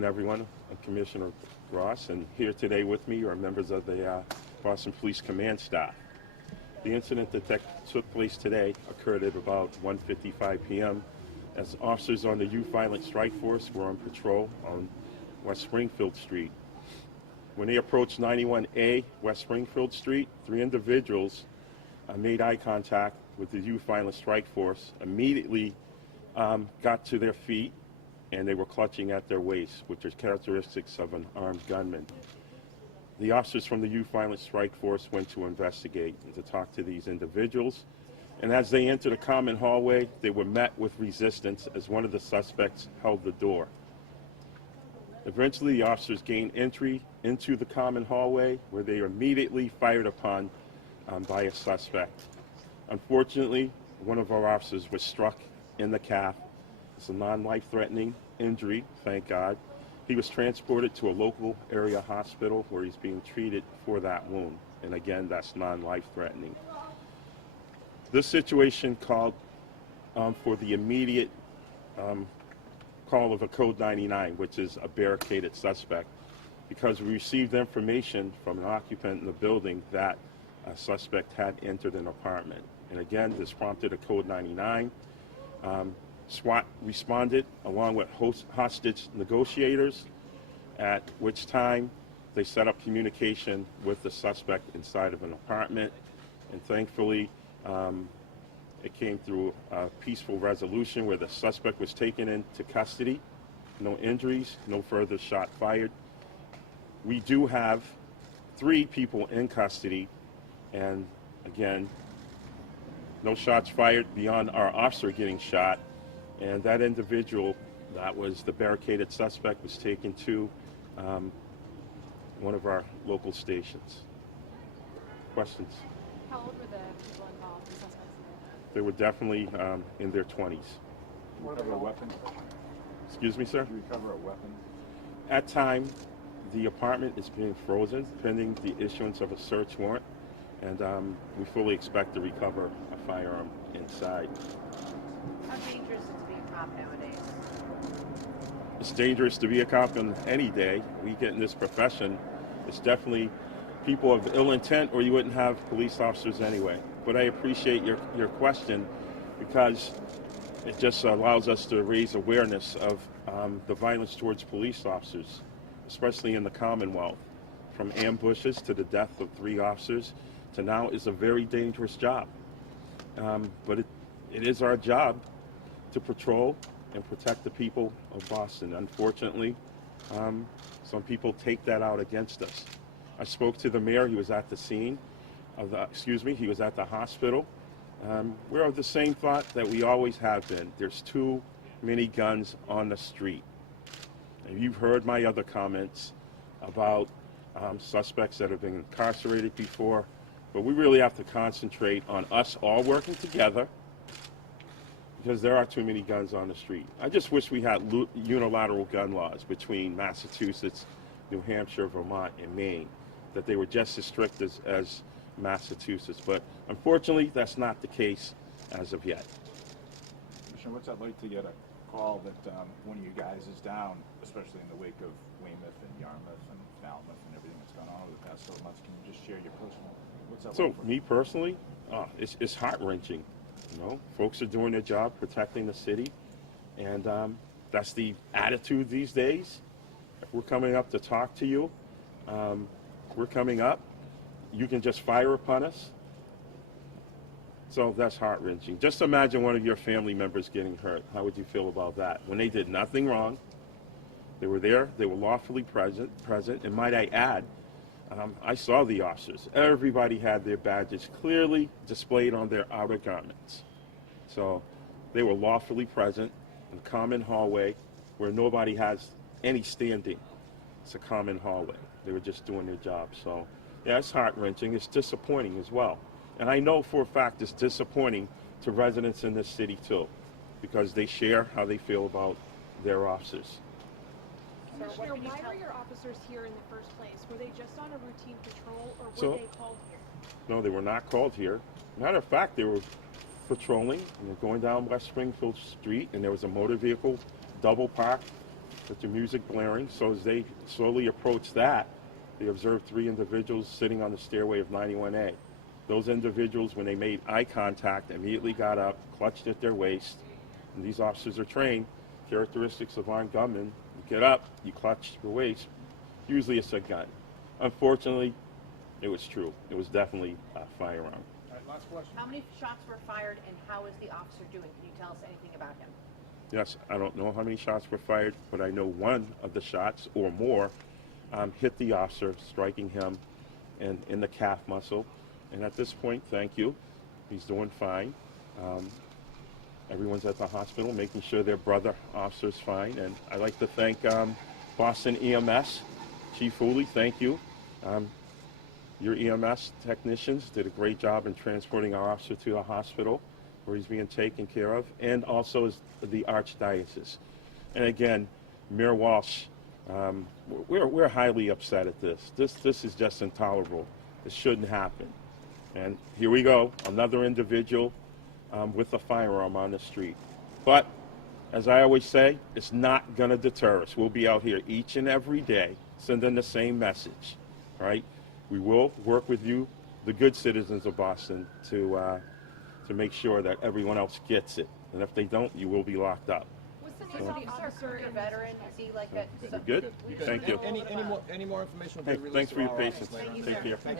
afternoon, everyone. I'm Commissioner Ross, and here today with me are members of the Boston Police Command staff. The incident that took place today occurred at about 1:55 p.m. as officers on the Youth Violent Strike Force were on patrol on West Springfield Street. When they approached 91A West Springfield Street, three individuals made eye contact with the Youth Violent Strike Force, immediately got to their feet, and they were clutching at their waists, which are characteristics of an armed gunman. The officers from the Youth Violent Strike Force went to investigate and to talk to these individuals. And as they entered a common hallway, they were met with resistance as one of the suspects held the door. Eventually, the officers gained entry into the common hallway, where they were immediately fired upon by a suspect. Unfortunately, one of our officers was struck in the calf. It's a non-life-threatening injury, thank God. He was transported to a local area hospital where he's being treated for that wound. And again, that's non-life-threatening. This situation called for the immediate call of a Code 99, which is a barricaded suspect, because we received information from an occupant in the building that a suspect had entered an apartment. And again, this prompted a Code 99. SWAT responded along with hostage negotiators, at which time they set up communication with the suspect inside of an apartment. And thankfully, it came through a peaceful resolution where the suspect was taken into custody. No injuries, no further shot fired. We do have 3 people in custody, and again, no shots fired beyond our officer getting shot. And that individual, that was the barricaded suspect, was taken to one of our local stations. Questions? How old were the people involved, the suspects? They were definitely in their 20s. Recover a weapon? Excuse me, sir? Did you recover a weapon? At time, the apartment is being frozen pending the issuance of a search warrant, and we fully expect to recover a firearm inside. How dangerous is it to be a cop nowadays? It's dangerous to be a cop on any day. We get in this profession, it's definitely people of ill intent, or you wouldn't have police officers anyway. But I appreciate your question, because it just allows us to raise awareness of the violence towards police officers, especially in the Commonwealth. From ambushes to the death of 3 officers to now is a very dangerous job. But it is our job to patrol and protect the people of Boston. Unfortunately, some people take that out against us. I spoke to the mayor. He was at the scene of he was at the hospital. We're of the same thought that we always have been. There's too many guns on the street. And you've heard my other comments about suspects that have been incarcerated before, but we really have to concentrate on us all working together, because there are too many guns on the street. I just wish we had unilateral gun laws between Massachusetts, New Hampshire, Vermont, and Maine, that they were just as strict as Massachusetts. But unfortunately, that's not the case as of yet. Commissioner, what's that like to get a call that one of you guys is down, especially in the wake of Weymouth and Yarmouth and Falmouth and everything that's gone on over the past several months? Can you just share your personal, what's that like for me personally, it's heart-wrenching. You know, folks are doing their job protecting the city, and that's the attitude these days. If we're coming up to talk to you, we're coming up, you can just fire upon us. So that's heart-wrenching. Just imagine one of your family members getting hurt. How would you feel about that? When they did nothing wrong, they were there, they were lawfully present, and might I add, I saw the officers. Everybody had their badges clearly displayed on their outer garments. So they were lawfully present in a common hallway where nobody has any standing. It's a common hallway. They were just doing their job. So yeah, it's heart-wrenching. It's disappointing as well. And I know for a fact it's disappointing to residents in this city too, because they share how they feel about their officers. Commissioner, why were your officers here in the first place? Were they just on a routine patrol, or were they called here? No, they were not called here. Matter of fact, they were patrolling and were going down West Springfield Street, and there was a motor vehicle double parked with the music blaring. So as they slowly approached that, they observed 3 individuals sitting on the stairway of 91A. Those individuals, when they made eye contact, immediately got up, clutched at their waist. And these officers are trained. Characteristics of armed gunmen: you get up, you clutch your waist. Usually it's a gun. Unfortunately, it was true. It was definitely a firearm. All right, last question. How many shots were fired and how is the officer doing? Can you tell us anything about him? Yes, I don't know how many shots were fired, but I know one of the shots or more hit the officer, striking him in the calf muscle. And at this point, thank you, he's doing fine. Everyone's at the hospital making sure their brother officer's fine. And I'd like to thank Boston EMS, Chief Hooley, thank you. Your EMS technicians did a great job in transporting our officer to the hospital where he's being taken care of, and also is the Archdiocese. And again, Mayor Walsh, we're highly upset at this. This is just intolerable. It shouldn't happen. And here we go, another individual with a firearm on the street. But as I always say, it's not going to deter us. We'll be out here each and every day sending the same message, right? We will work with you, the good citizens of Boston, to make sure that everyone else gets it. And if they don't, you will be locked up. What's the Is name the of the officer officer a in veteran? Is he like a... You good? Thank you. Any more information will be Hey, released thanks to for your our patience. office later on. Take care.